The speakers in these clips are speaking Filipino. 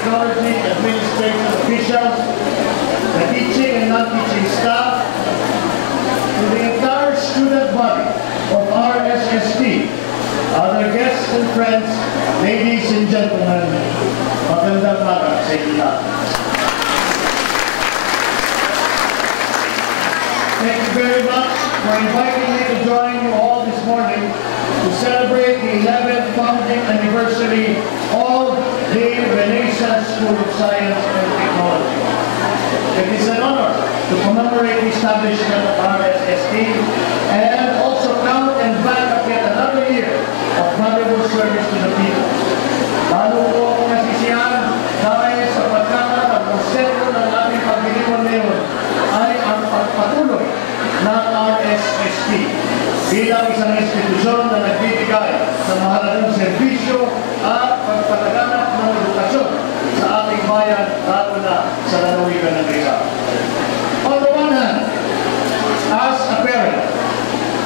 technology, administration officials, the teaching and non-teaching staff, to the entire student body of RSST, other guests and friends, ladies and gentlemen, magandang umaga sa inyo lahat. Thank you very much for inviting me to join you all this morning to celebrate the 11th founding anniversary of the Renaissance School of Science and Technology. It is an honor to commemorate the establishment of RSST and also count and back up yet another year of valuable service to the people. Lalo po akong nasisiyahan dahil sa pagkakaroon ng sentro ng ating pagdiriwang ngayon ay ang pagpatuloy ng RSST bilang isang institusyon na nagbibigay sa mahalagang serbisyo at pagpalaganap ng edukasyon sa ating bayan, lalo na sa lalawigan ng Rizal. On the one hand, as a parent,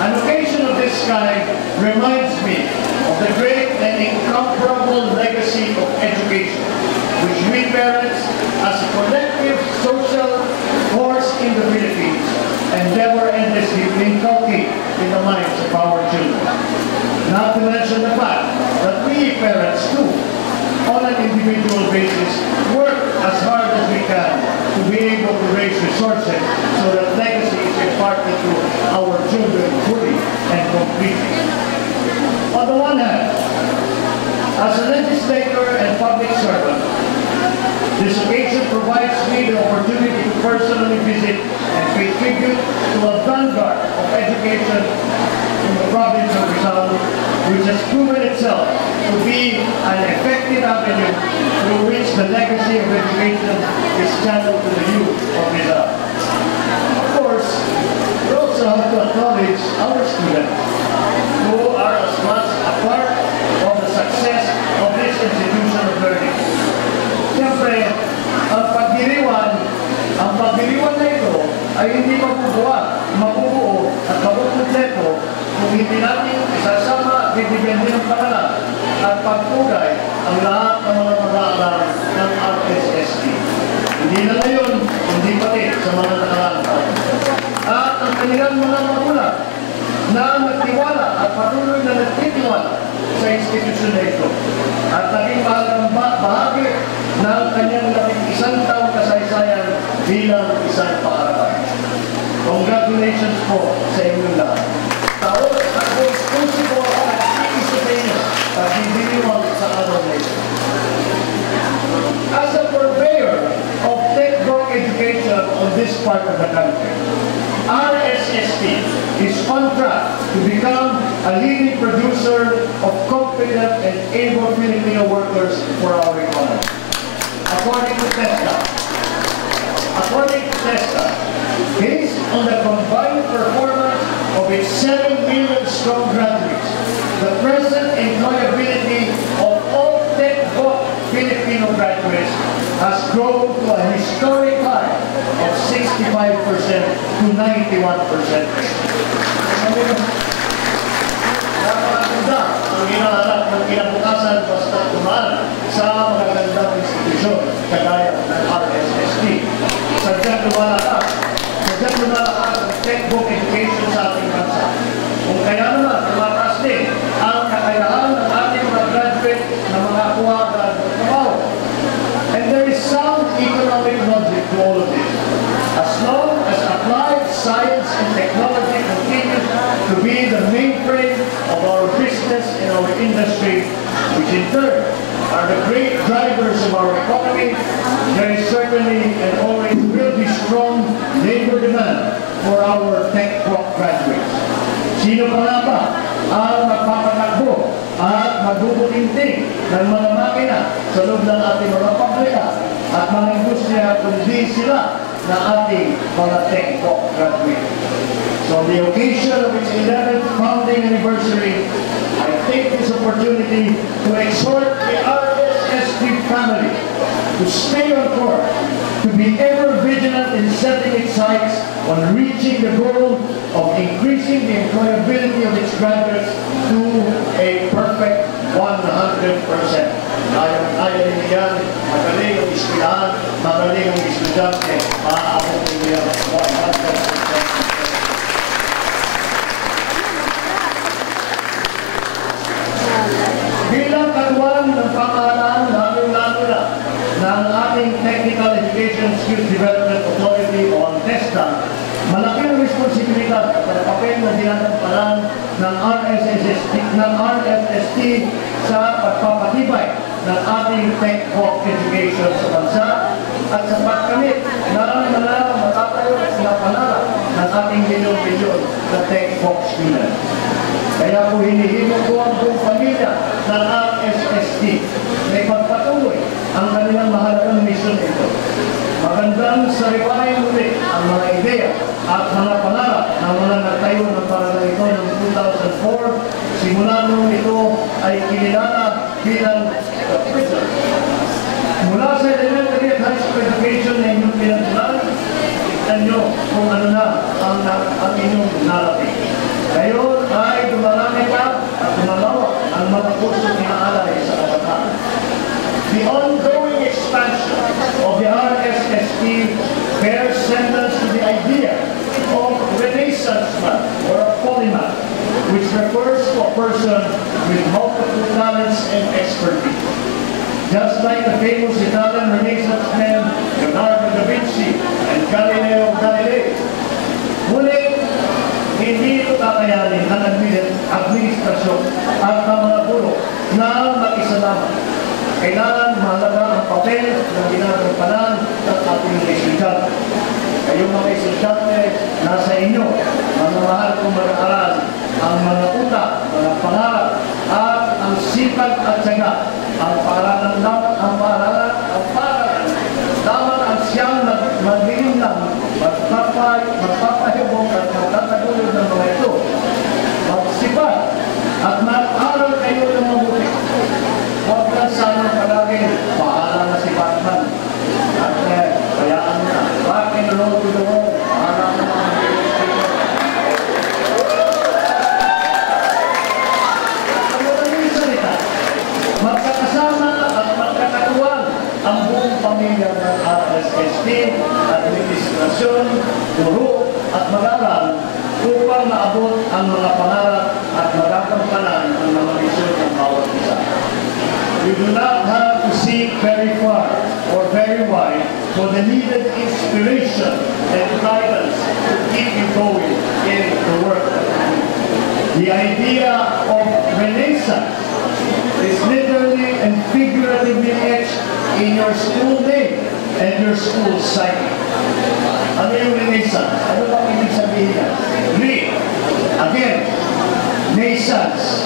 an occasion of this kind reminds me of the great and incomparable legacy of education, which we parents, as a collective social force in the Philippines, endeavor endlessly to inculcate in the minds of our children. Not to mention the fact that we parents too, on an individual basis, work as hard as we can to be able to raise resources so that legacy is imparted to our children fully and completely. On the one hand, as a legislator and public servant, this occasion provides me the opportunity to personally visit and pay tribute to a vanguard of education in the province of Rizal, which has proven itself to be an effective avenue through which the legacy of education is channeled to the youth of Rizal. Of course, we also have to acknowledge our students who are as much a part of the success of this institution of learning. Siyempre, ang pagdiriwan na ito ay hindi mabubuo at mabubumpleto kung hindi natin isasama, bibigyan din ng pangalan at pagpugay ang lahat ng mga mag-aaral ng RSST. Hindi na ngayon, hindi pati sa mga nakaraan. At ang kanilang mga magulang na nagtiwala at patuloy na nagtitiwala sa institusyon na ito at naging mahalagang bahagi ng kanyang 11 taong kasaysayan bilang isang paaralan. Congratulations po sa inyong lahat. Taos at puso po ako nag-iis sa inyo at hindiniwag sa araw na ito. As a purveyor of tech-broke education on this part of the country, RSST is on track to become a leading producer of competent and able Filipino workers for our economy. According to TESDA, based on the combined performance of its 7 million strong graduates, the present employability of all tech-broke Filipino graduates has grown to a historic high of 65% to 91%. Napakaganda ang hinahanap ng kinabukasan basta tumaan sa magagandang institusyon kagaya ng RSST. Sadyang lumalakas ang tech-book education sa ating bansa. Kung kaya naman, lumataas din ang kakayahan ng ating mga graduate na mga kuwagan ng trabaho. And there is sound economic logic to all of this. As long as applied science and technology continues to be the mainframe of our business and our industry, which in turn are the great drivers of our economy, there is certainly and always will be strong labor demand for our tech-broke graduates. Sino pa nga ba ang magpapatakbo at magbubutinting ng mga makina sa loob ng ating mga pabrika at mga industriya kundi sila na ating mga tech-broke graduates? So on the occasion of its 11th founding anniversary, I take this opportunity to exhort the RSST family to stay on course, to be ever vigilant in setting its sights on reaching the goal of increasing the employability of its graduates to a perfect 100%. Kaya ninyo yan, magaling ang eskwelahan, magaling ang estudyante, maaabot ninyo yan. Bilang katuwang ng pamahalaan, lalo-lalo na ng ating Technical Education Skills Development Authority o ang TESDA, malaking responsibilidad at papel na dinadampalan ng RFST sa pagpapatibay ng ating tech-hawk education sa bansa at sa pagkamit na mga matatayo na pangarap ng ating milyon-milyon na tech-hawk students. Kaya po hinihimok ko ang buong pamilya ng RSST na ipagpatuloy ang kanilang mahalagang misyon ito. Magandang sariwain muli ang mga ideya at mga pangarap ng mga nagtayo ng paralan ito noong 2004. Simula noong ito ay kinilala bilang prison. Mula sa elementary at high school education na inyong pinagmulan, tignan nyo kung ano na ang inyong narating. Ngayon ay dumarami pa at dumalawak ang mga kursong inaalay sa kabataan. The ongoing expansion of the RSST bears semblance to the idea of Renaissance man or a polymath, which refers to a person with multiple talents and expertise. Just like the famous Italian Renaissance men Leonardo da Vinci and Galileo Galilei. Ngunit, hindi ito kakayanin ng administrasyon at ng mga guro na mag-isa lamang. Kailangan mahalaga ang papel ng ginagampanan ng ating mga estudyante. Kayong mga estudyante, nasa inyo, mga mahal kong mag-aaral, ang mga utak, mga pangarap, at ang sipag at syaga, ang paaralan dapat ang siyang magiging lang, magpapahibong at magtatagulog ng mga ito. Magsipag at mag-aral kayo ng mabuti. Huwag lang sana palaging pahala na si Batman. At kayaan na, rock and roll to the world. Pahala na ang magkakasama at magkakatuwang ang buong pamilya ng RSST, administrasyon, guro at mag-aral upang maabot ang mga pangarap at magagampanan ang mga misyon ng bawat isa. We do not have to seek very far or very wide for the needed inspiration and guidance to keep you going in the work. The idea of Renaissance is literally and figuratively etched in your school name and your school psyche. Ano yung Renaissance? Ano bang ibig sabihin yan? Again, Naissance.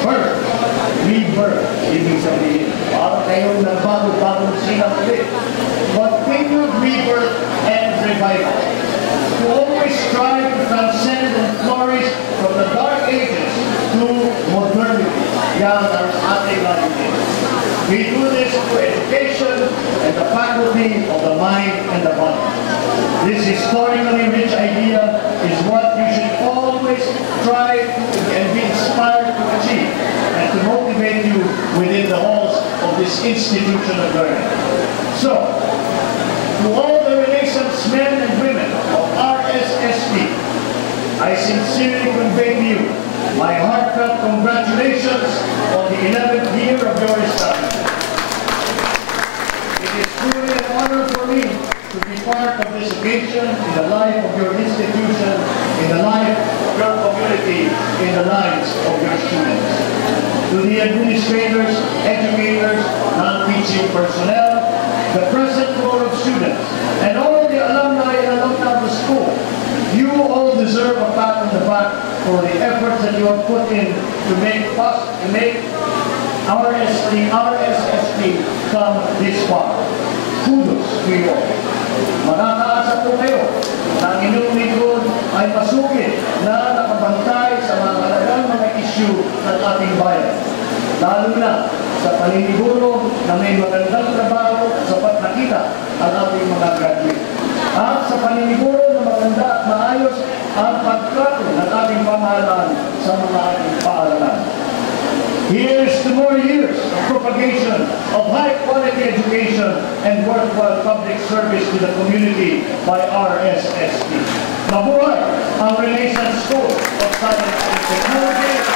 Birth. Rebirth. Ibig sabihin. Para kayong nagbago-bagong silang ulit. Continued rebirth and revival. To always strive to transcend and flourish from the dark ages to modernity. Yan ang ating layunin. We do this through education and the faculty of the mind and the body. This historically rich idea is what you should always try and be inspired to achieve and to motivate you within the halls of this institution of learning. So, to all the Renaissance men and women of RSST, I sincerely convey to you my heartfelt congratulations on the 11th year of your establishment. It is truly an honor for me to be part of this occasion in the life of your institution, in the life of your community, in the lives of your students. To the administrators, educators, non-teaching personnel, the present board of students, and all the alumni and alumni of the school, you all deserve a pat on the back for the efforts that you have put in to make RSST come this far. Kudos to you all. Makakaasa po kayo na ang inyong lingkod ay masugid na nakabantay sa mga halagang mga issue ng ating bayan. Lalo na sa paniniguro na may magandang trabaho at sapat na kita ang ating mga graduate. At sa paniniguro na maganda at maayos ang pagtrato ng ating pamahalaan sa mga ating paaralan. Here's to more years of propagation of high-quality education and worthwhile public service to the community by RSST. Mabuhay ang Renaissance School of Science and Technology.